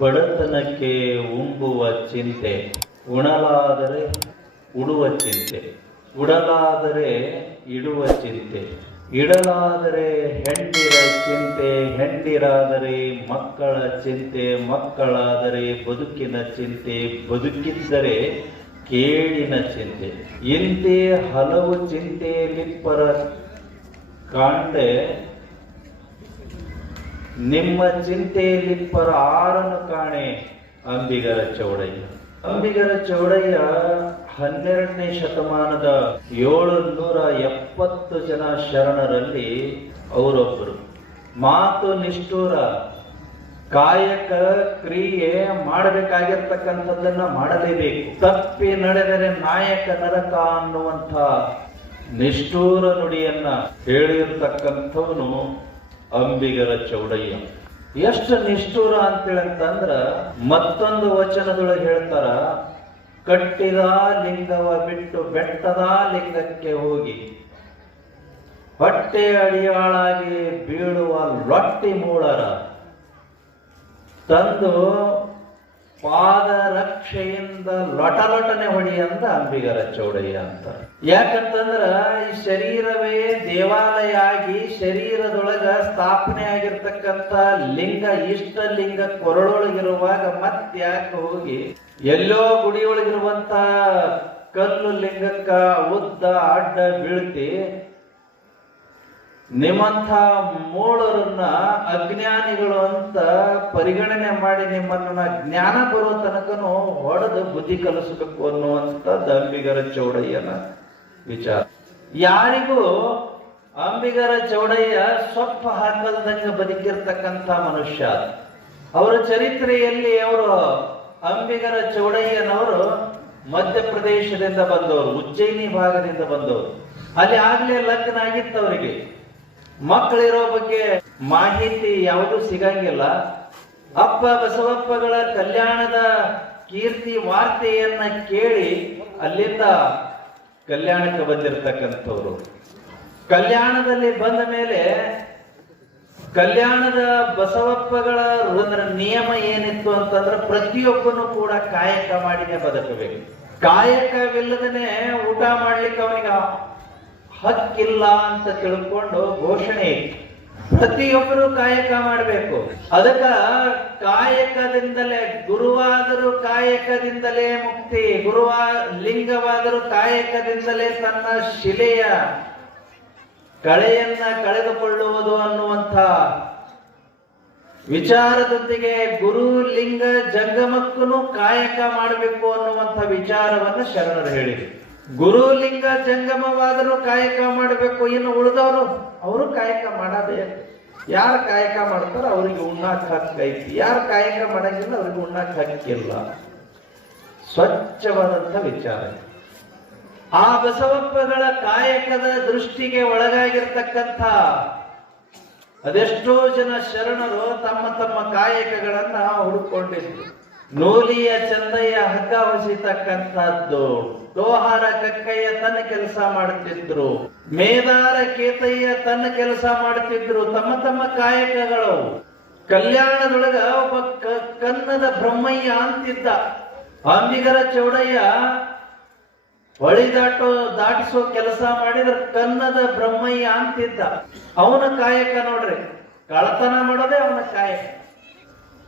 ಬಡತನಕ್ಕೆ ಉಂಬುವ ಚಿಂತೆ, ಉಣಲಾದರೆ ಉಡುವ ಚಿಂತೆ, ಉಡಲಾದರೆ ಇಡುವ ಚಿಂತೆ, ಇಡಲಾದರೆ ಹೆಂಡಿರ ಚಿಂತೆ, ಹೆಂಡಿರಾದರೆ ಮಕ್ಕಳ ಚಿಂತೆ, ಮಕ್ಕಳಾದರೆ ಬದುಕಿನ ಚಿಂತೆ, ಬದುಕಿದ್ದರೆ ಕೇಳಿನ ಚಿಂತೆ. ಇಂತೆ ಹಲವು ಚಿಂತೆಯಲ್ಲಿಪ್ಪರ ಕಾಂಡೆ, ನಿಮ್ಮ ಚಿಂತೆಯಲ್ಲಿಪ್ಪರ ಆರನ್ನು ಕಾಣೆ ಅಂಬಿಗರ ಚೌಡಯ್ಯ. ಅಂಬಿಗರ ಚೌಡಯ್ಯ 12ನೇ ಶತಮಾನದ 770 ಜನ ಶರಣರಲ್ಲಿ ಅವರೊಬ್ಬರು. ಮಾತು ನಿಷ್ಠೂರ, ಕಾಯಕ ಕ್ರಿಯೆ ಮಾಡಬೇಕಾಗಿರ್ತಕ್ಕಂಥದ್ದನ್ನ ಮಾಡಲೇಬೇಕು. ತಪ್ಪಿ ನಡೆದರೆ ನಾಯಕ ನರಕ ಅನ್ನುವಂಥ ನಿಷ್ಠೂರ ನುಡಿಯನ್ನ ಹೇಳಿರ್ತಕ್ಕಂಥವನು ಅಂಬಿಗರ ಚೌಡಯ್ಯ. ಎಷ್ಟು ನಿಷ್ಠೂರ ಅಂತೇಳಂತಂದ್ರ ಮತ್ತೊಂದು ವಚನದೊಳಗೆ ಹೇಳ್ತಾರ, ಕಟ್ಟಿದ ಲಿಂಗವ ಬಿಟ್ಟು ಬೆಟ್ಟದ ಲಿಂಗಕ್ಕೆ ಹೋಗಿ ಹೊಟ್ಟೆ ಅಡಿಯಾಳಾಗಿ ಬೀಳುವ ಲೊಟ್ಟಿ ಮೂಳರ ತಂದು ಪಾದ ರಕ್ಷೆಯಿಂದ ಲೊಟಲೊಟನೆ ಹೊಡಿ ಅಂತ ಅಂಬಿಗರ ಚೌಡಯ್ಯ ಅಂತ. ಯಾಕಂತಂದ್ರ ಈ ಶರೀರವೇ ದೇವಾಲಯ ಆಗಿ ಶರೀರದೊಳಗ ಸ್ಥಾಪನೆ ಆಗಿರ್ತಕ್ಕಂಥ ಲಿಂಗ, ಇಷ್ಟ ಲಿಂಗ ಕೊರಳೊಳಗಿರುವಾಗ ಮತ್ತ್ಯಾಕೆ ಹೋಗಿ ಎಲ್ಲೋ ಗುಡಿಯೊಳಗಿರುವಂತ ಕಲ್ಲು ಲಿಂಗಕ್ಕ ಉದ್ದ ಅಡ್ಡ ಬೀಳ್ತಿ? ನಿಮ್ಮಂಥ ಮೂಳರನ್ನ ಅಜ್ಞಾನಿಗಳು ಅಂತ ಪರಿಗಣನೆ ಮಾಡಿ ನಿಮ್ಮನ್ನ ಜ್ಞಾನ ಬರೋ ತನಕನು ಹೊಡೆದು ಬುದ್ಧಿ ಕಲಿಸಬೇಕು ಅನ್ನುವಂಥದ್ದು ಅಂಬಿಗರ ಚೌಡಯ್ಯನ ವಿಚಾರ. ಯಾರಿಗೂ ಅಂಬಿಗರ ಚೌಡಯ್ಯ ಸೊಪ್ಪ ಹಾಕಲ್ದಂಗ ಬದುಕಿರ್ತಕ್ಕಂಥ ಮನುಷ್ಯ. ಅವರ ಚರಿತ್ರೆಯಲ್ಲಿ ಅವರು ಅಂಬಿಗರ ಚೌಡಯ್ಯನವರು ಮಧ್ಯಪ್ರದೇಶದಿಂದ ಬಂದವರು, ಉಜ್ಜಯಿನಿ ಭಾಗದಿಂದ ಬಂದವರು. ಅಲ್ಲಿ ಆಗ್ಲೇ ಲಗ್ನ ಆಗಿತ್ತು ಅವರಿಗೆ. ಮಕ್ಕಳಿರೋ ಬಗ್ಗೆ ಮಾಹಿತಿ ಯಾವುದೂ ಸಿಗಂಗಿಲ್ಲ. ಅಪ್ಪ ಬಸವಪ್ಪಗಳ ಕಲ್ಯಾಣದ ಕೀರ್ತಿ ವಾರ್ತೆಯನ್ನ ಕೇಳಿ ಅಲ್ಲಿಂದ ಕಲ್ಯಾಣಕ್ಕೆ ಬಂದಿರತಕ್ಕಂಥವ್ರು. ಕಲ್ಯಾಣದಲ್ಲಿ ಬಂದ ಮೇಲೆ ಕಲ್ಯಾಣದ ಬಸವಪ್ಪಗಳ ನಿಯಮ ಏನಿತ್ತು ಅಂತಂದ್ರೆ ಪ್ರತಿಯೊಬ್ಬನು ಕೂಡ ಕಾಯಕ ಮಾಡಿನೇ ಬದುಕಬೇಕು. ಕಾಯಕವಿಲ್ಲದನೆ ಊಟ ಮಾಡ್ಲಿಕ್ಕೆ ಅವನಿಗೆ ಹಕ್ಕಿಲ್ಲ ಅಂತ ತಿಳ್ಕೊಂಡು ಘೋಷಣೆ ಇತ್ತು. ಪ್ರತಿಯೊಬ್ಬರು ಕಾಯಕ ಮಾಡಬೇಕು. ಅದಕ್ಕ ಕಾಯಕದಿಂದಲೇ ಗುರುವಾದರೂ ಕಾಯಕದಿಂದಲೇ ಮುಕ್ತಿ, ಲಿಂಗವಾದರೂ ಕಾಯಕದಿಂದಲೇ ತನ್ನ ಶಿಲೆಯ ಕಳೆಯನ್ನ ಕಳೆದುಕೊಳ್ಳುವುದು ಅನ್ನುವಂಥ ವಿಚಾರದೊಂದಿಗೆ ಗುರು ಲಿಂಗ ಜಂಗಮಕ್ಕೂ ಕಾಯಕ ಮಾಡಬೇಕು ಅನ್ನುವಂಥ ವಿಚಾರವನ್ನು ಶರಣರು ಹೇಳಿದರು. ಗುರು ಲಿಂಗ ಜಂಗಮವಾದರೂ ಕಾಯಕ ಮಾಡಬೇಕು, ಇನ್ನು ಉಳಿದವರು ಅವರು ಕಾಯಕ ಮಾಡಬೇಕು. ಯಾರು ಕಾಯಕ ಮಾಡ್ತಾರೋ ಅವ್ರಿಗೆ ಉಣ್ಣಾಕ ಹಕ್ಕೈತಿ, ಯಾರು ಕಾಯಕ ಮಾಡಂಗಿಲ್ಲ ಅವ್ರಿಗೆ ಉಣ್ಣಾಕ ಹಕ್ಕಿಲ್ಲ. ಸ್ವಚ್ಛವಾದಂಥ ವಿಚಾರ. ಆ ಬಸವಪ್ಪಗಳ ಕಾಯಕದ ದೃಷ್ಟಿಗೆ ಒಳಗಾಗಿರ್ತಕ್ಕಂಥ ಅದೆಷ್ಟೋ ಜನ ಶರಣರು ತಮ್ಮ ತಮ್ಮ ಕಾಯಕಗಳನ್ನ ಹುಡುಕೊಂಡಿದ್ರು. ನೂಲಿಯ ಚಂದಯ್ಯ ಹಗ್ಗ ಹೊಸಿತಕ್ಕಂಥದ್ದು, ಲೋಹಾರ ಕಕ್ಕಯ್ಯ ತನ್ನ ಕೆಲಸ ಮಾಡ್ತಿದ್ರು, ಮೇದಾರ ಕೇತಯ್ಯ ತನ್ನ ಕೆಲಸ ಮಾಡ್ತಿದ್ರು. ತಮ್ಮ ತಮ್ಮ ಕಾಯಕಗಳು. ಕಲ್ಯಾಣದೊಳಗ ಒಬ್ಬ ಕನ್ನದ ಬ್ರಹ್ಮಯ್ಯ ಅಂತಿದ್ದ. ಅಂಬಿಗರ ಚೌಡಯ್ಯ ಹೊಳಿ ದಾಟಿಸೋ ಕೆಲಸ ಮಾಡಿದ್ರೆ ಕನ್ನದ ಬ್ರಹ್ಮಯ್ಯ ಅಂತಿದ್ದ. ಅವನ ಕಾಯಕ ನೋಡ್ರಿ, ಕಳತನ ಮಾಡೋದೇ ಅವನ ಕಾಯಕ.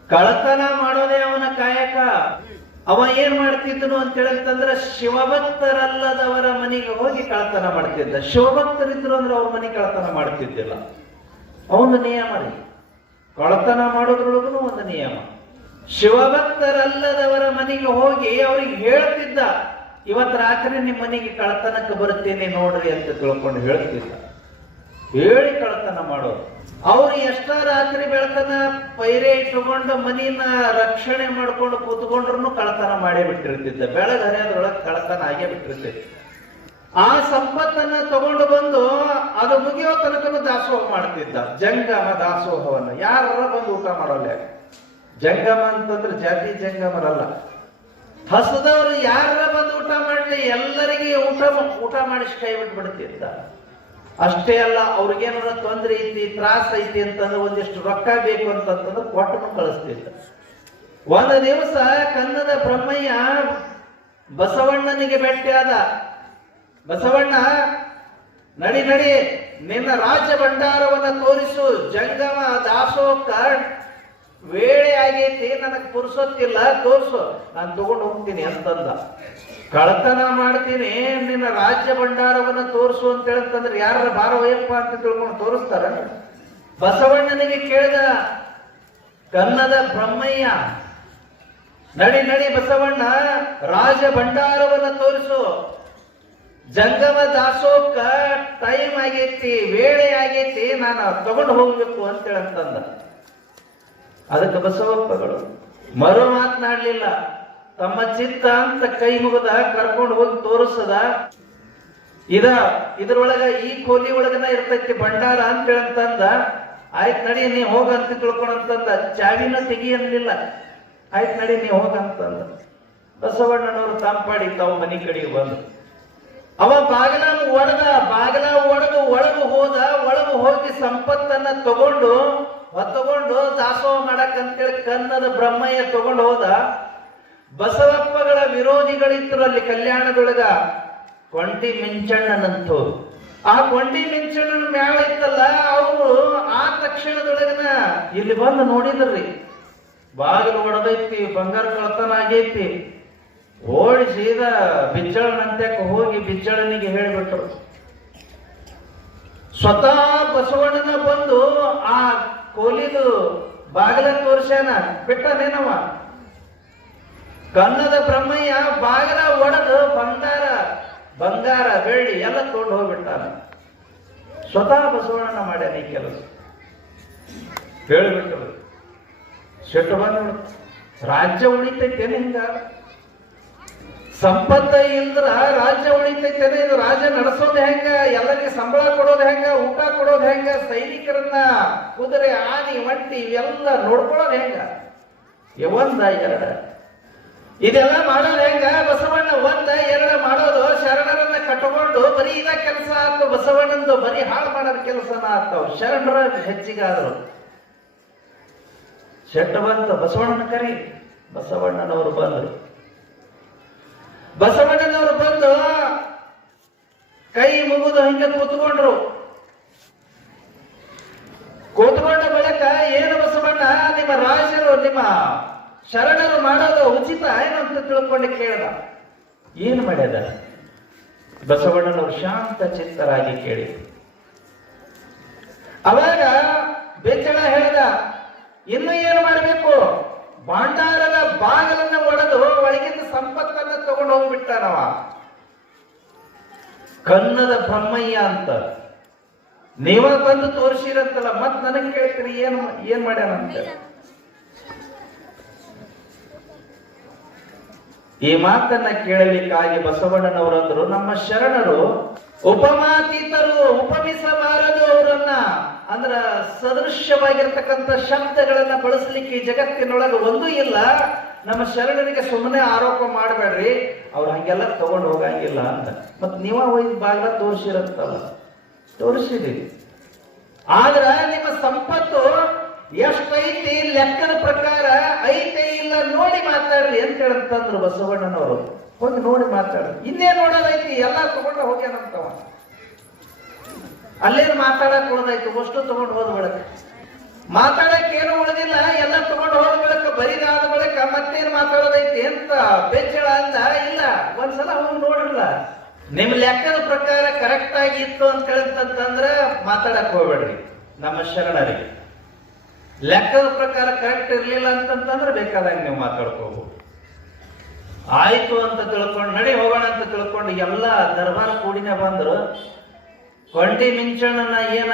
ಕಳತನ ಮಾಡೋದೇ ಅವನ ಕಾಯಕ. ಅವ ಏನ್ ಮಾಡ್ತಿದ್ದನು ಅಂತ ಹೇಳಿದ್ರೆ ಶಿವಭಕ್ತರಲ್ಲದವರ ಮನೆಗೆ ಹೋಗಿ ಕಳತನ ಮಾಡ್ತಿದ್ದ. ಶಿವಭಕ್ತರಿದ್ರು ಅಂದ್ರೆ ಅವ್ರ ಮನೆ ಕಳತನ ಮಾಡ್ತಿದ್ದಿಲ್ಲ. ಅವನ ನಿಯಮ ರೀ, ಕಳತನ ಮಾಡೋದ್ರೊಳಗೂ ಒಂದು ನಿಯಮ. ಶಿವಭಕ್ತರಲ್ಲದವರ ಮನೆಗೆ ಹೋಗಿ ಅವ್ರಿಗೆ ಹೇಳ್ತಿದ್ದ, ಇವತ್ತು ರಾತ್ರಿ ನಿಮ್ಮ ಮನೆಗೆ ಕಳತನಕ್ಕೆ ಬರ್ತೇನೆ ನೋಡ್ರಿ ಅಂತ ತಿಳ್ಕೊಂಡು ಹೇಳ್ತಿದ್ದ. ಹೇಳಿ ಕಳತನ ಮಾಡೋರು. ಅವ್ರು ಎಷ್ಟ ರಾತ್ರಿ ಬೆಳಕನ ಪೈರೆ ಇಟ್ಟುಕೊಂಡು ಮನಿನ ರಕ್ಷಣೆ ಮಾಡ್ಕೊಂಡು ಕೂತ್ಕೊಂಡ್ರು ಕಳತನ ಮಾಡೇ ಬಿಟ್ಟಿರ್ತಿದ್ದ. ಬೆಳಗ್ಗೆ ಹರಿಯೋದ್ರೊಳಗೆ ಕಳತನ ಆಗೇ ಬಿಟ್ಟಿರ್ತಿದ್ದ. ಆ ಸಂಪತ್ತನ್ನ ತಗೊಂಡು ಬಂದು ಅದು ಮುಗಿಯೋ ತನಕ ದಾಸೋಹ ಮಾಡ್ತಿದ್ದ. ಜಂಗಮ ದಾಸೋಹವನ್ನು ಯಾರ ಬಂದು ಊಟ ಮಾಡೋಲ್ಲ. ಜಂಗಮ ಅಂತಂದ್ರೆ ಜಾತಿ ಜಂಗಮರಲ್ಲ. ಹಸದವರು ಯಾರ ಬಂದು ಊಟ ಮಾಡಲಿ ಎಲ್ಲರಿಗೆ ಊಟ ಮಾಡಿಸಿ ಕೈ ಬಿಟ್ಬಿಡ್ತಿದ್ದ. ಅಷ್ಟೇ ಅಲ್ಲ, ಅವ್ರಿಗೇನಾರ ತೊಂದರೆ ಐತಿ, ತ್ರಾಸ ಐತಿ ಅಂತಂದ್ರೆ ಒಂದಿಷ್ಟು ರೊಕ್ಕ ಬೇಕು ಅಂತಂದ್ರೆ ಕೊಟ್ಟನು ಕಳಿಸ್ತಿದ್ದ. ಒಂದು ದಿವಸ ಕನ್ನದ ಬ್ರಹ್ಮಯ್ಯ ಬಸವಣ್ಣನಿಗೆ ಭೇಟಿಯಾದ. ಬಸವಣ್ಣ, ನಡಿ ನಡಿ, ನಿನ್ನ ರಾಜ ಭಂಡಾರವನ್ನ ತೋರಿಸು, ಜಂಗಮ ದಾಸೋಕ ವೇಳೆ ಆಗೈತಿ, ನನಗೆ ಪುರುಸೊತ್ತಿಲ್ಲ, ತೋರಿಸು, ನಾನು ತಗೊಂಡು ಹೋಗ್ತೀನಿ ಅಂತಂದ. ಕಳತನ ಮಾಡ್ತೀನಿ, ನಿನ್ನ ರಾಜ್ಯ ಭಂಡಾರವನ್ನ ತೋರಿಸು ಅಂತ ಹೇಳಂತಂದ್ರೆ ಯಾರ ಬಾರ ವಯಪ್ಪ ಅಂತ ತಿಳ್ಕೊಂಡು ತೋರಿಸ್ತಾರ? ಬಸವಣ್ಣನಿಗೆ ಕೇಳಿದ ಕನ್ನದ ಬ್ರಹ್ಮಯ್ಯ, ನಡಿ ನಡಿ ಬಸವಣ್ಣ, ರಾಜ ಭಂಡಾರವನ್ನ ತೋರಿಸು, ಜಂಗಮ ದಾಸೋಕ ಟೈಮ್ ಆಗೈತಿ, ವೇಳೆ ಆಗೈತಿ, ನಾನು ತಗೊಂಡು ಹೋಗ್ಬೇಕು ಅಂತ ಹೇಳಂತಂದ. ಅದಕ್ಕೆ ಬಸವಪ್ಪಗಳು ಮರು ಮಾತನಾಡ್ಲಿಲ್ಲ. ತಮ್ಮ ಚಿತ್ತ ಅಂತ ಕೈ ಮುಗದ ಕರ್ಕೊಂಡು ಹೋಗಿ ತೋರಿಸದ. ಇದ್ರೊಳಗ ಈ ಕೋಲಿ ಒಳಗನ ಇರ್ತೈತಿ ಭಂಡಾರ ಅಂತ ಹೇಳಂತಂದ. ಆಯ್ತು ನಡಿ ನೀ ಹೋಗಂತ ತಿಳ್ಕೊಂಡಂತಂದ. ಚಾವಿನ ತೆಗಿ ಅನ್ಲಿಲ್ಲ. ಆಯ್ತು ನಡಿ ನೀ ಹೋಗಂತಂದ. ಬಸವಣ್ಣನವರು ತಂಪಾಡಿ ತಾವು ಮನೆ ಕಡೆಗೆ ಬಂದು ಅವ ಬಾಗಿಲ ಒಡೆದು ಒಳಗು ಹೋದ. ಒಳಗು ಹೋಗಿ ಸಂಪತ್ತನ್ನ ತಗೊಂಡು ದಾಸೋಹ ಮಾಡಕ್ಕಂತೇಳಿ ಕನ್ನದ ಬ್ರಹ್ಮಯ್ಯ ತಗೊಂಡು ಹೋದ. ಬಸವಪ್ಪಗಳ ವಿರೋಧಿಗಳಿದ್ರು ಅಲ್ಲಿ ಕಲ್ಯಾಣದೊಳಗ ಕೊಂಡಿ ಮಿಂಚಣ್ಣನಂತೂ. ಆ ಕೊಂಡಿ ಮಿಂಚಣ್ಣನ ಮ್ಯಾಳ ಇತ್ತಲ್ಲ, ಅವರು ಆ ತಕ್ಷಣದೊಳಗನ ಇಲ್ಲಿ ಬಂದು ನೋಡಿದ್ರಿ, ಬಾಗಿಲು ಒಡೆದೈತಿ, ಬಂಗಾರ ಕಳ್ತನ ಆಗೈತಿ. ಓಡಿ ಸೀದಾ ಬಿಚ್ಚಳನಂತ್ಯಕ್ಕೆ ಹೋಗಿ ಬಿಚ್ಚಳನಿಗೆ ಹೇಳಿಬಿಟ್ರು. ಸ್ವತಃ ಬಸವಣ್ಣನ ಬಂದು ಆ ಕೋಲಿದು ಬಾಗಿಲ ತೋರ್ಸ್ಯಾನ, ಬಿಟ್ಟನೇನವ. ಕನ್ನದ ಬ್ರಹ್ಮಯ್ಯ ಬಾಗಿಲ ಒಡೆದು ಬಂಗಾರ ಬೆಳ್ಳಿ ಎಲ್ಲ ತಗೊಂಡು ಹೋಗ್ಬಿಟ್ಟಾನ. ಸ್ವತಃ ಬಸವಣ್ಣನ ಮಾಡ್ಯಾನ ಈ ಕೆಲಸ. ಹೇಳಿಬಿಟ್ರು. ಸಿಟ್ಟು ಬಂದು, ರಾಜ್ಯ ಉಳಿತೈತೇನೆ ಹಿಂಗ? ಸಂಪತ್ತ ಇಲ್ದ್ರ ರಾಜ್ಯ ಉಳಿತೈತೇನೆ? ಇದು ರಾಜ್ಯ ನಡೆಸೋದು ಹೆಂಗ? ಎಲ್ಲರಿಗೆ ಸಂಬಳ ಕೊಡೋದು ಹೆಂಗ? ಊಟ ಕೊಡೋದು ಹೆಂಗ? ಸೈನಿಕರನ್ನ, ಕುದುರೆ, ಆನೆ, ಒಂಟಿ ಇವೆಲ್ಲ ನೋಡ್ಕೊಳ್ಳೋದು ಹೆಂಗ? ಒಂದ ಎರಡ ಇದೆಲ್ಲ ಮಾಡೋದು ಹೆಂಗ? ಬಸವಣ್ಣ ಒಂದ ಎರಡ ಮಾಡೋದು. ಶರಣರನ್ನ ಕಟ್ಟಕೊಂಡು ಬರೀ ಇದ ಕೆಲಸ ಆಯ್ತು. ಬಸವಣ್ಣಂದು ಬರೀ ಹಾಳು ಮಾಡೋದ್ ಕೆಲಸನ ಆಗ್ತಾವ. ಶರಣರ ಹೆಚ್ಚಿಗಾದ್ರು ಶೆಟ್ಟ ಬಂತು. ಬಸವಣ್ಣನ ಕರಿ. ಬಸವಣ್ಣನವರು ಬಂದರು. ಬಸವಣ್ಣನವರು ಬಂದು ಕೈ ಮುಗಿದು ಹಿಂಗೆ ಕೂತ್ಕೊಂಡ್ರು. ಕೂತ್ಕೊಂಡ ಬಳಿಕ, ಏನು ಬಸವಣ್ಣ, ನಿಮ್ಮ ರಾಜರು, ನಿಮ್ಮ ಶರಣರು ಮಾಡೋದು ಉಚಿತ ಏನಂತ ತಿಳ್ಕೊಂಡು ಕೇಳ್ದ. ಏನು ಮಾಡ್ಯದ? ಬಸವಣ್ಣನವರು ಶಾಂತ ಚಿತ್ತರಾಗಿ ಕೇಳಿ. ಅವಾಗ ಬೆಚ್ಚಳ ಹೇಳ್ದ, ಇನ್ನು ಏನು ಮಾಡಬೇಕು? ಭಂಡಾರದ ಬಾಗಿಲನ್ನ ಒಡೆದು ಒಳಗಿನ ಸಂಪತ್ತನ್ನ ತಗೊಂಡು ಹೋಗ್ಬಿಟ್ಟಾನವ. ಕನ್ನದ ಬ್ರಹ್ಮಯ್ಯ ಅಂತ ನೀವ ಬಂದು ತೋರಿಸಿರಂತಲ್ಲ, ಮತ್ ನನಗೆ ಕೇಳ್ತೀರಿ ಏನ್ ಮಾಡ್ಯಾನಂತ. ಈ ಮಾತನ್ನ ಕೇಳಲಿಕ್ಕಾಗಿ ಬಸವಣ್ಣನವರಂದ್ರು, ನಮ್ಮ ಶರಣರು ಉಪಮಾತೀತರು, ಉಪಮಿಸಬಾರದು ಅವರನ್ನ. ಅಂದ್ರ ಸದೃಶ್ಯವಾಗಿರ್ತಕ್ಕಂಥ ಶಬ್ದಗಳನ್ನ ಬಳಸಲಿಕ್ಕೆ ಈ ಜಗತ್ತಿನೊಳಗೆ ಒಂದೂ ಇಲ್ಲ. ನಮ್ಮ ಶರಣರಿಗೆ ಸುಮ್ಮನೆ ಆರೋಪ ಮಾಡಬೇಡ್ರಿ, ಅವ್ರು ಹಂಗೆಲ್ಲ ತಗೊಂಡು ಹೋಗಂಗಿಲ್ಲ ಅಂತ. ಮತ್ ನೀವ ಒಯ್ದು ಬಾಗ್ಲ ತೋರಿಸಿರಂತಲ್ಲ, ತೋರಿಸಿದೀವಿ. ಆದ್ರ ನಿಮ್ಮ ಸಂಪತ್ತು ಎಷ್ಟೈತಿ ಲೆಕ್ಕದ ಪ್ರಕಾರ ಐತೆ ಇಲ್ಲ ನೋಡಿ ಮಾತಾಡ್ರಿ ಅಂತ ಹೇಳಂತಂದ್ರು ಬಸವಣ್ಣನವರು. ಹೋಗಿ ನೋಡಿ ಮಾತಾಡ್ರಿ. ಇನ್ನೇ ನೋಡೋದೈತಿ, ಎಲ್ಲ ತಗೊಂಡ ಹೋಗ್ಯಾನಂತವ. ಅಲ್ಲೇನು ಮಾತಾಡಕ್ ಉಳ್ದಾಯ್ತು? ಅಷ್ಟು ತಗೊಂಡು ಹೋದ ಬಳಿಕ ಮಾತಾಡಕ್ ಏನು ಉಳಿದಿಲ್ಲ. ಎಲ್ಲ ತಗೊಂಡು ಹೋದ ಬಳಿಕ ಬರಿದಾದ ಬಳಿಕ ಮತ್ತೇನು ಮಾತಾಡೋದೈತಿ ಅಂತ ಬೆಚ್ಚಳ ಅಂದ. ಇಲ್ಲ, ಒಂದ್ಸಲ ಹೋಗಿ ನೋಡ್ರಲ್ಲ. ನಿಮ್ ಲೆಕ್ಕದ ಪ್ರಕಾರ ಕರೆಕ್ಟ್ ಆಗಿತ್ತು ಅಂತ ಹೇಳಂತಂದ್ರ ಮಾತಾಡಕ್ ಹೋಗ್ಬೇಡ್ರಿ. ನಮ್ಮ ಶರಣರಿಗೆ ಲೆಕ್ಕದ ಪ್ರಕಾರ ಕರೆಕ್ಟ್ ಇರ್ಲಿಲ್ಲ ಅಂತಂದ್ರೆ ಬೇಕಾದಾಗ ನೀವು ಮಾತಾಡ್ಕೋಬಹುದು. ಆಯ್ತು ಅಂತ ತಿಳ್ಕೊಂಡು ನಡಿ ಹೋಗೋಣ ಅಂತ ತಿಳ್ಕೊಂಡು ಎಲ್ಲ ದರ್ಬಾರ್ ಕೂಡಿನ ಬಂದ್ರು. ಕೊಂಡಿ ಮಿಂಚಣ್ಣನ ಏನ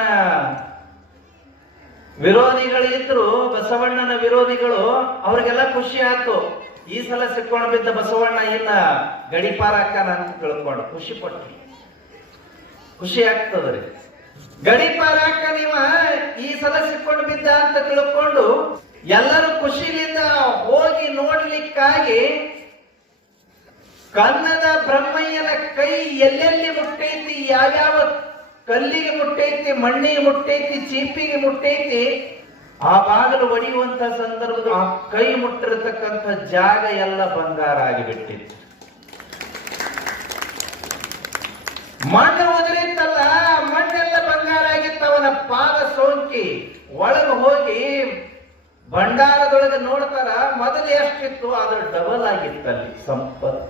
ವಿರೋಧಿಗಳಿದ್ರು, ಬಸವಣ್ಣನ ವಿರೋಧಿಗಳು, ಅವ್ರಿಗೆಲ್ಲ ಖುಷಿ ಆಯ್ತು. ಈ ಸಲ ಸಿಕ್ಕೊಂಡು ಬಿದ್ದ ಬಸವಣ್ಣ ಏನ ಗಡಿಪಾರಾಕನ ಅಂತ ತಿಳ್ಕೊಂಡು ಖುಷಿ ಪಟ್ರು. ಖುಷಿ ಆಗ್ತದ್ರಿ. ಗಡಿಪಾರಾಕ ನೀವ ಈ ಸಲ ಸಿಕ್ಕೊಂಡು ಬಿದ್ದ ಅಂತ ತಿಳ್ಕೊಂಡು ಎಲ್ಲರೂ ಖುಷಿಲಿಂದ ಹೋಗಿ ನೋಡ್ಲಿಕ್ಕಾಗಿ ಕನ್ನದ ಬ್ರಹ್ಮಯ್ಯನ ಕೈ ಎಲ್ಲೆಲ್ಲಿ ಮುಟ್ಟೈತಿ, ಯಾವ್ಯಾವ ಕಲ್ಲಿಗೆ ಮುಟ್ಟೈತಿ, ಮಣ್ಣಿಗೆ ಮುಟ್ಟೈತಿ, ಚೀಪಿಗೆ ಮುಟ್ಟೈತಿ, ಆ ಬಾಗಿಲು ಒಡೆಯುವಂತ ಸಂದರ್ಭದಲ್ಲಿ ಆ ಕೈ ಮುಟ್ಟಿರತಕ್ಕಂಥ ಜಾಗ ಎಲ್ಲ ಬಂಗಾರ ಆಗಿಬಿಟ್ಟಿತ್ತು. ಮಣ್ಣು ಉದುರಿತ್ತಲ್ಲ, ಮಣ್ಣೆಲ್ಲ ಬಂಗಾರ ಆಗಿತ್ತು. ಅವನ ಪಾದ ಸೋಂಕಿ ಒಳಗೆ ಹೋಗಿ ಭಂಡಾರದೊಳಗೆ ನೋಡ್ತಾರ, ಮೊದಲು ಎಷ್ಟಿತ್ತು ಅದು ಡಬಲ್ ಆಗಿತ್ತಲ್ಲಿ ಸಂಪತ್ತು.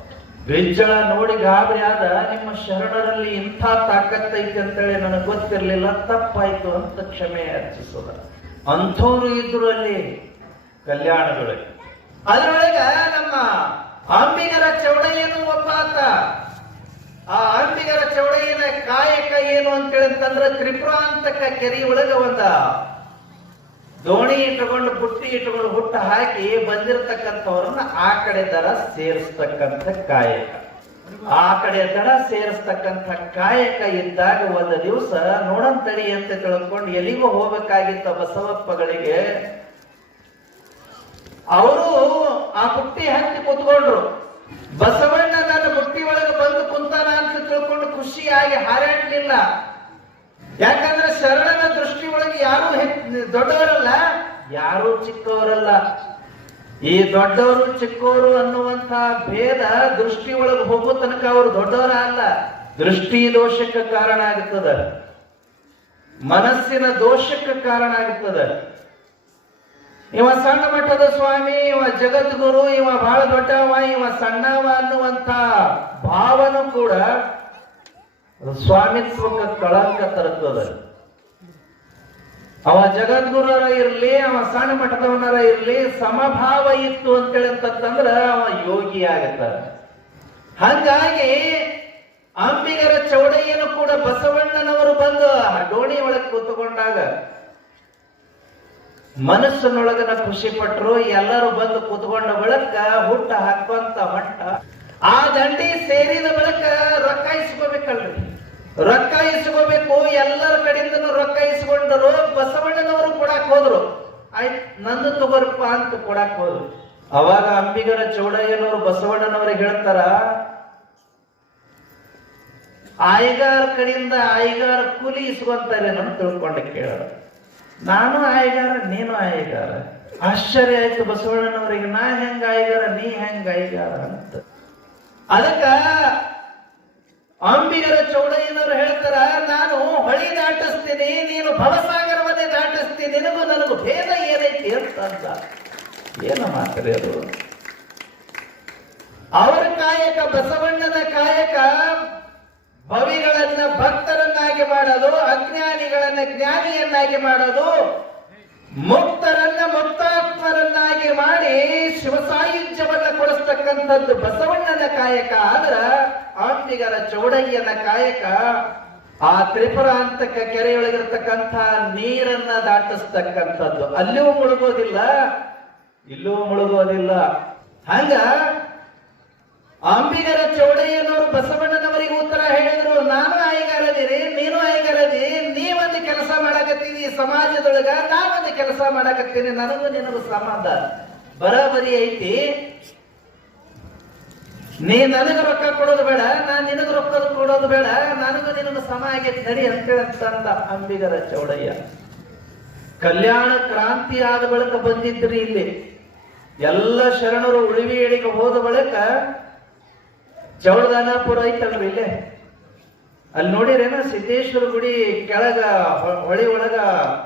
ಬಿಜ್ಜಳ ನೋಡಿ ಗಾಬರಿ ಆದ, ನಿಮ್ಮ ಶರಣರಲ್ಲಿ ಇಂಥ ತಾಕತ್ತೈತಿ ಅಂತೇಳಿ ನನಗೆ ಗೊತ್ತಿರ್ಲಿಲ್ಲ, ತಪ್ಪಾಯ್ತು ಅಂತ ಕ್ಷಮೆ ಯಾಚಿಸೋದ. ಅಂಥವ್ರು ಇದ್ರು ಅಲ್ಲಿ ಕಲ್ಯಾಣದೊಳಗೆ. ಅದ್ರೊಳಗ ನಮ್ಮ ಅಂಬಿಗರ ಚೌಡಯ್ಯನು ಒಬ್ಬ ಆತ. ಆ ಅಂಬಿಗರ ಚೌಡಯ್ಯನ ಕಾಯಕ ಏನು ಅಂತೇಳಿ ತ್ರಿಪುರಾಂತಕ ಕೆರೆ ಒಳಗ ಒಂದ ದೋಣಿ ಇಟ್ಟುಕೊಂಡು ಬುಟ್ಟಿ ಇಟ್ಟುಕೊಂಡು ಹುಟ್ಟ ಹಾಕಿ ಬಂದಿರತಕ್ಕಂಥವ್ರನ್ನ ಆ ಕಡೆ ದರ ಸೇರಿಸ್ತಕ್ಕಂಥ ಕಾಯಕ. ಆ ಕಡೆ ದಡ ಸೇರಿಸ್ತಕ್ಕಂಥ ಕಾಯಕ ಇದ್ದಾಗ ಒಂದು ದಿವಸ ನೋಡಂತಡಿ ಅಂತ ತಿಳ್ಕೊಂಡು ಎಲ್ಲಿಗೂ ಹೋಗಬೇಕಾಗಿತ್ತ ಬಸವಪ್ಪಗಳಿಗೆ. ಅವರು ಆ ಬುಟ್ಟಿ ಹತ್ತಿ ಕೂತ್ಕೊಂಡ್ರು. ಬಸವಣ್ಣ ನನ್ನ ಬುಟ್ಟಿ ಒಳಗೆ ಬಂದು ಕುಂತಾನ ಅಂತ ತಿಳ್ಕೊಂಡು ಖುಷಿಯಾಗಿ ಹಾರಾಡ್ಲಿಲ್ಲ. ಯಾಕಂದ್ರೆ ಶರಣನ ದೃಷ್ಟಿ ಒಳಗೆ ಯಾರು ದೊಡ್ಡವರಲ್ಲ, ಯಾರು ಚಿಕ್ಕವರಲ್ಲ. ಈ ದೊಡ್ಡವರು ಚಿಕ್ಕವರು ಅನ್ನುವಂತ ಭೇದ ದೃಷ್ಟಿ ಒಳಗೆ ಹೋಗೋ ತನಕ ಅವರು ದೊಡ್ಡವರ ಅಲ್ಲ. ದೃಷ್ಟಿ ದೋಷಕ್ಕೆ ಕಾರಣ ಆಗುತ್ತದೆ, ಮನಸ್ಸಿನ ದೋಷಕ್ಕೆ ಕಾರಣ ಆಗುತ್ತದೆ. ಇವ ಸಣ್ಣ ಮಠದ ಸ್ವಾಮಿ, ಇವ ಜಗದ್ಗುರು, ಇವ ಬಹಳ ದೊಡ್ಡವ, ಇವ ಸಣ್ಣವ ಅನ್ನುವಂತ ಭಾವನೂ ಕೂಡ ಸ್ವಾಮಿತ್ವಕ್ಕೆ ಕಳಂಕ ತರುತ್ತದೆ. ಅವ ಜಗದ್ಗುರರ ಇರ್ಲಿ, ಅವ ಸಣ್ಣ ಮಠದವನರ ಇರ್ಲಿ, ಸಮಭಾವ ಇತ್ತು ಅಂತೇಳಿ ಅವ ಯೋಗಿ ಆಗತ್ತಾರ. ಹಂಗಾಗಿ ಅಂಬಿಗರ ಚೌಡಯ್ಯನು ಕೂಡ ಬಸವಣ್ಣನವರು ಬಂದು ಡೋಣಿ ಒಳಗೆ ಕೂತ್ಕೊಂಡಾಗ ಮನಸ್ಸಿನೊಳಗನ ಖುಷಿ ಪಟ್ರು. ಎಲ್ಲರೂ ಬಂದು ಕೂತ್ಕೊಂಡ ಬಳಿಕ ಹುಟ್ಟ ಹಾಕುವಂತ ಮಟ್ಟ ಆ ದಂಡಿ ಸೇರಿದ ಬಳಿಕ ರೊಕ್ಕ ಇಸ್ಕೋಬೇಕಲ್ರಿ, ರೊಕ್ಕ ಇಸ್ಕೋಬೇಕು. ಎಲ್ಲರ ಕಡೆಯಿಂದನೂ ರೊಕ್ಕ ಇಸ್ಕೊಂಡರು. ಬಸವಣ್ಣನವರು ಕೊಡಾಕ್ ಹೋದ್ರು. ಆಯ್ತು ನಂದು ತಗೋರಪ್ಪ ಅಂತ ಕೊಡಾಕ್ ಹೋದ್ರು. ಅವಾಗ ಅಂಬಿಗರ ಚೌಡಯ್ಯನವರು ಬಸವಣ್ಣನವ್ರಿಗೆ ಹೇಳ್ತಾರ, ಆಯ್ಗಾರ ಕಡೆಯಿಂದ ಆಯ್ಗಾರ ಕೂಲಿ ಇಸ್ಕೊಂತಾರೆ ಅಂತ ತಿಳ್ಕೊಂಡ ಕೇಳ. ನಾನು ಆಯ್ಗಾರ, ನೀನು ಆಯ್ಗಾರ. ಆಶ್ಚರ್ಯ ಆಯ್ತು ಬಸವಣ್ಣನವರಿಗೆ, ನಾ ಹೆಂಗ ಆಯ್ಗಾರ, ನೀ ಹೆಂಗ ಆಯ್ಗಾರ ಅಂತ. ಅದಕ್ಕ ಅಂಬಿಗರ ಚೌಡಯ್ಯನವರು ಹೇಳ್ತಾರ, ನಾನು ಹೊಳಿ ದಾಟಿಸ್ತೀನಿ, ನೀನು ಭವಸಾಗರವನ್ನೇ ದಾಟಿಸ್ತೀನಿ, ನಿನಗೂ ನನಗೂ ಭೇದ ಏನೈತಿ ಅಂತ. ಏನು ಮಾತ್ರೆ ಅದು? ಅವರ ಕಾಯಕ, ಬಸವಣ್ಣನ ಕಾಯಕ ಭವಿಗಳನ್ನ ಭಕ್ತರನ್ನಾಗಿ ಮಾಡೋದು, ಅಜ್ಞಾನಿಗಳನ್ನ ಜ್ಞಾನಿಯನ್ನಾಗಿ ಮಾಡೋದು, ಮುಕ್ತರನ್ನ ಮುಕ್ತಾತ್ಮರನ್ನಾಗಿ ಮಾಡಿ ಶಿವಸಾಯುಜ್ಯವನ್ನ ಕೊಡಿಸ್ತಕ್ಕಂಥದ್ದು ಬಸವಣ್ಣನ ಕಾಯಕ. ಆದ್ರ ಅಂಬಿಗರ ಚೌಡಯ್ಯನ ಕಾಯಕ ಆ ತ್ರಿಪುರಾಂತಕ ಕೆರೆಯೊಳಗಿರ್ತಕ್ಕಂಥ ನೀರನ್ನ ದಾಟಿಸ್ತಕ್ಕಂಥದ್ದು. ಅಲ್ಲಿಯೂ ಮುಳುಗೋದಿಲ್ಲ, ಇಲ್ಲೂ ಮುಳುಗೋದಿಲ್ಲ. ಹಂಗ ಅಂಬಿಗರ ಚೌಡಯ್ಯನವರು ಬಸವಣ್ಣನವರಿಗೆ ಉತ್ತರ ಹೇಳಿದ್ರು, ನಾನು ಆಯ್ಗಾರದಿರಿ, ನೀನು ಆಯ್ಗಾರದಿ, ನೀವೊಂದು ಕೆಲಸ ಮಾಡಕತ್ತೀನಿ ಸಮಾಜದೊಳಗ, ನಾವೊಂದು ಕೆಲಸ ಮಾಡಕತ್ತೀನಿ, ನನಗೂ ನಿನಗೂ ಸಂಬಂಧ ಬರಾಬರಿ ಐತಿ. ನೀ ನನಗ ರೊಕ್ಕ ಕೊಡೋದು ಬೇಡ, ನಾನ್ ನಿನಗ ರೊಕ್ಕ ಕೊಡೋದು ಬೇಡ, ನನಗೂ ನಿನಗೂ ಸಮ ಆಗೈತಿ ನಡಿ ಅಂತಂದ ಅಂಬಿಗರ ಚೌಡಯ್ಯ. ಕಲ್ಯಾಣ ಕ್ರಾಂತಿ ಆದ ಬಳಿಕ ಬಂದಿದ್ರಿ ಇಲ್ಲಿ. ಎಲ್ಲ ಶರಣರು ಉಳಿವಿ ಎಡಿಗೆ ಹೋದ ಬಳಿಕ ಚೌಡದಾನಾಪುರ ಐತಲ್ರಿ ಇಲ್ಲೇ, ಅಲ್ಲಿ ನೋಡಿರೇನ ಸಿದ್ದೇಶ್ವರ ಗುಡಿ ಕೆಳಗ ಹೊಳಿ ಒಳಗ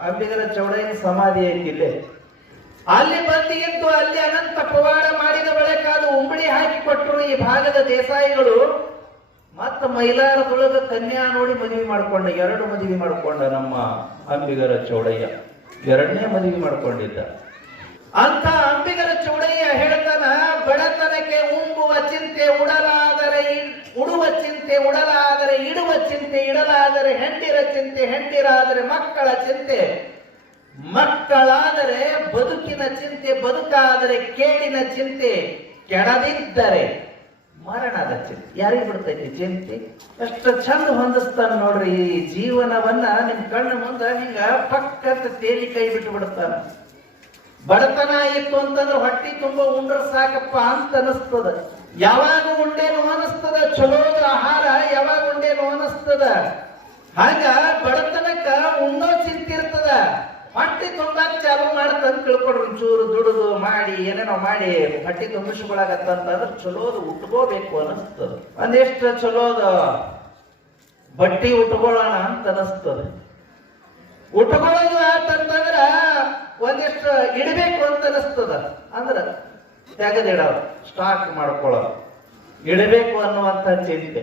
ಅಂಬಿಗರ ಚೌಡಯ್ಯನ ಸಮಾಧಿ ಐತಿ ಇಲ್ಲೇ. ಅಲ್ಲಿ ಬಂದಿದ್ದು ಅಲ್ಲಿ ಅನಂತ ಪವಾಡ ಮಾಡಿದ ಬಳಿಕ ಅದು ಉಂಬಳಿ ಹಾಕಿ ಕೊಟ್ಟರು ಈ ಭಾಗದ ದೇಸಾಯಿಗಳು. ಮತ್ತ ಮೈಲಾರದೊಳಗ ಕನ್ಯಾ ನೋಡಿ ಮದುವೆ ಮಾಡ್ಕೊಂಡ, 2 ಮದುವೆ ಮಾಡ್ಕೊಂಡ ನಮ್ಮ ಅಂಬಿಗರ ಚೌಡಯ್ಯ, 2ನೇ ಮದುವೆ ಮಾಡ್ಕೊಂಡಿದ್ದ. ಅಂತ ಅಂಬಿಗರ ಚೌಡಯ್ಯ ಹೇಳ್ತಾನ, ಬಡತನಕ್ಕೆ ಉಂಬುವ ಚಿಂತೆ ಉಡಲಾದರೆ ಉಡುವ ಚಿಂತೆ, ಉಡಲಾದರೆ ಇಡುವ ಚಿಂತೆ, ಇಡಲಾದರೆ ಹೆಂಡಿರ ಚಿಂತೆ, ಹೆಂಡಿರಾದರೆ ಮಕ್ಕಳ ಚಿಂತೆ, ಮಕ್ಕಳಾದರೆ ಬದುಕಿನ ಚಿಂತೆ, ಬದುಕಾದರೆ ಕೇಳಿನ ಚಿಂತೆ, ಕೆಡದಿದ್ದರೆ ಮರಣದ ಚಿಂತೆ. ಯಾರಿಗೆ ಬಿಡ್ತೈತಿ ಚಿಂತೆ? ಎಷ್ಟು ಚಂದ ಹೊಂದಿಸ್ತಾನ ನೋಡ್ರಿ ಈ ಜೀವನವನ್ನ. ನಿಮ್ ಕಣ್ಣು ಮುಂದ ಹಿಂಗ ಪಕ್ಕದ ತೇಲಿ ಕೈ ಬಿಟ್ಟು ಬಿಡ್ತಾನ. ಬಡತನ ಇತ್ತು ಅಂತಂದ್ರೆ ಹೊಟ್ಟಿ ತುಂಬ ಉಂಡ್ರ ಸಾಕಪ್ಪ ಅಂತ ಅನಿಸ್ತದ. ಯಾವಾಗ ಉಂಡೇನು ಅನಿಸ್ತದ, ಚಲೋದ ಆಹಾರ ಯಾವಾಗ ಉಂಡೇನು ಅನಿಸ್ತದ. ಹಾಗ ಬಡತನಕ್ಕ ಉಣ್ಣೋ ಚಿಂತೆ ಇರ್ತದ, ಹೊಟ್ಟಿ ತುಂಬಾಕ್ ಚಾಲು ಮಾಡ್ತಂತ ತಿಳ್ಕೊಡ್ರಿ, ಚೂರು ದುಡಿದು ಮಾಡಿ ಏನೇನೋ ಮಾಡಿ ಹೊಟ್ಟಿ ತುಂಬಿಸ್ಕೊಳಕತ್ತಂತಂದ್ರೆ ಚಲೋದು ಉಟ್ಕೋಬೇಕು ಅನಿಸ್ತದ. ಒಂದಿಷ್ಟು ಚಲೋದ ಬಟ್ಟಿ ಉಟ್ಕೊಳ್ಳೋಣ ಅಂತ ಅನಿಸ್ತದೆ. ಉಟ್ಕೊಳ್ಳೋದು ಆತಂತಂದ್ರ ಒಂದಿಷ್ಟು ಇಡಬೇಕು ಅಂತ ಅನಿಸ್ತದ. ಅಂದ್ರ ತೆಗೆದಿಡೋದು, ಸ್ಟಾಕ್ ಮಾಡ್ಕೊಳ್ಳೋದು, ಇಡಬೇಕು ಅನ್ನುವಂತ ಚಿಂತೆ.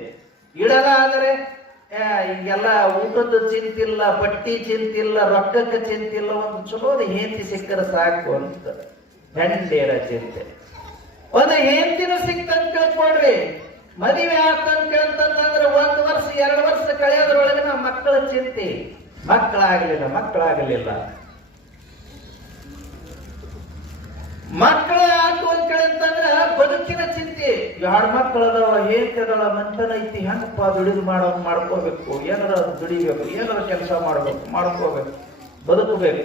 ಇಡಲಾದರೆ ಈಗೆಲ್ಲ ಊಟದ ಚಿಂತಿಲ್ಲ, ಬಟ್ಟಿ ಚಿಂತಿಲ್ಲ, ರೊಕ್ಕಕ್ಕೆ ಚಿಂತಿಲ್ಲ, ಒಂದು ಚಲೋದು ಹೆಂಡತಿ ಸಿಕ್ಕರೆ ಸಾಕು ಅಂತ ಹೆಂಡೇರ ಚಿಂತೆ. ಒಂದು ಹೆಂಡತಿನೂ ಸಿಕ್ತಂತ ತಿಳ್ಕೊಡ್ರಿ. ಮದುವೆ ಆತಂತ ಅಂತಂದ್ರೆ 1 ವರ್ಷ 2 ವರ್ಷ ಕಳೆಯೋದ್ರೊಳಗೆ ನಾವು ಮಕ್ಕಳ ಚಿಂತೆ. ಮಕ್ಕಳಾಗಲಿಲ್ಲ ಮಕ್ಕಳ ಆತು ಅಂತ ಅಂತಂದ್ರ ಬದುಕಿನ ಚಿಂತೆ. 2 ಮಕ್ಕಳದವ, ಹೇಗದಳ, ಮಂತನ ಐತಿ, ಹೆಂಗಪ್ಪ ದುಡಿದು ಮಾಡ್ಕೋಬೇಕು, ಏನಾರ ದುಡಿಬೇಕು, ಏನಾರ ಕೆಲಸ ಮಾಡ್ಕೋಬೇಕು, ಬದುಕಬೇಕು.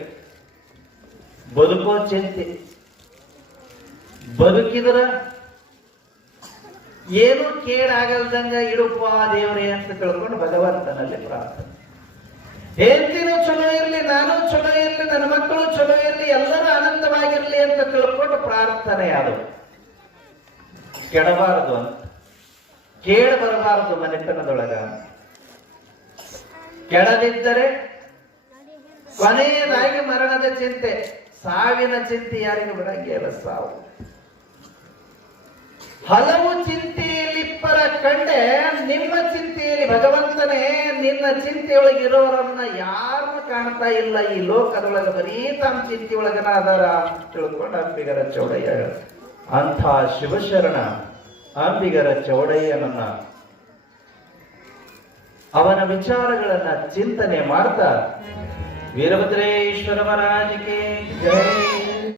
ಬದುಕೋ ಚಿಂತೆ. ಬದುಕಿದ್ರ ಏನು ಕೇಡಾಗಲ್ದಂಗ ಇಡುಪ್ಪ ದೇವರೇ ಅಂತ ತಿಳ್ಕೊಂಡು ಭಗವಂತನಲ್ಲಿ ಪ್ರಾರ್ಥನೆ. ಹೆಂಡತಿನೂ ಚಲೋ ಇರ್ಲಿ, ನಾನು ಚಲೋ ಇರ್ಲಿ, ನನ್ನ ಮಕ್ಕಳು ಚಲೋ ಇರ್ಲಿ, ಎಲ್ಲರೂ ಆನಂದವಾಗಿರ್ಲಿ ಅಂತ ತಿಳ್ಕೊಂಡು ಪ್ರಾರ್ಥನೆ. ಅದು ಕೆಡಬಾರದು ಅಂತ, ಕೇಳ ಬರಬಾರದು ಮನೆತನದೊಳಗ. ಕೆಡದಿದ್ದರೆ ಕೊನೆಯದಾಗಿ ಮರಣದ ಚಿಂತೆ, ಸಾವಿನ ಚಿಂತೆ ಯಾರಿಗೂ ಬಿಡಂಗಿಲ್ಲ. ಸಾವು ಹಲವು ಚಿಂತೆಯಲ್ಲಿ ಪರ ಕಂಡೆ, ನಿಮ್ಮ ಚಿಂತೆಯಲ್ಲಿ ಭಗವಂತನೇ ನಿನ್ನ ಚಿಂತೆಯೊಳಗೆ ಇರೋರನ್ನ ಯಾರನ್ನ ಕಾಣ್ತಾ ಇಲ್ಲ ಈ ಲೋಕದೊಳಗೆ, ಬರೀ ತಮ್ಮ ಚಿಂತೆಯೊಳಗನ ಅದಾರ ಅಂತ ತಿಳ್ಕೊಂಡು ಅಂಬಿಗರ ಚೌಡಯ್ಯ. ಅಂಥ ಶಿವಶರಣ ಅಂಬಿಗರ ಚೌಡಯ್ಯನನ್ನ ಅವನ ವಿಚಾರಗಳನ್ನ ಚಿಂತನೆ ಮಾಡ್ತಾ ವೀರಭದ್ರೇಶ್ವರ ಮಹಾರಾಜಕ್ಕೆ ಜೈ.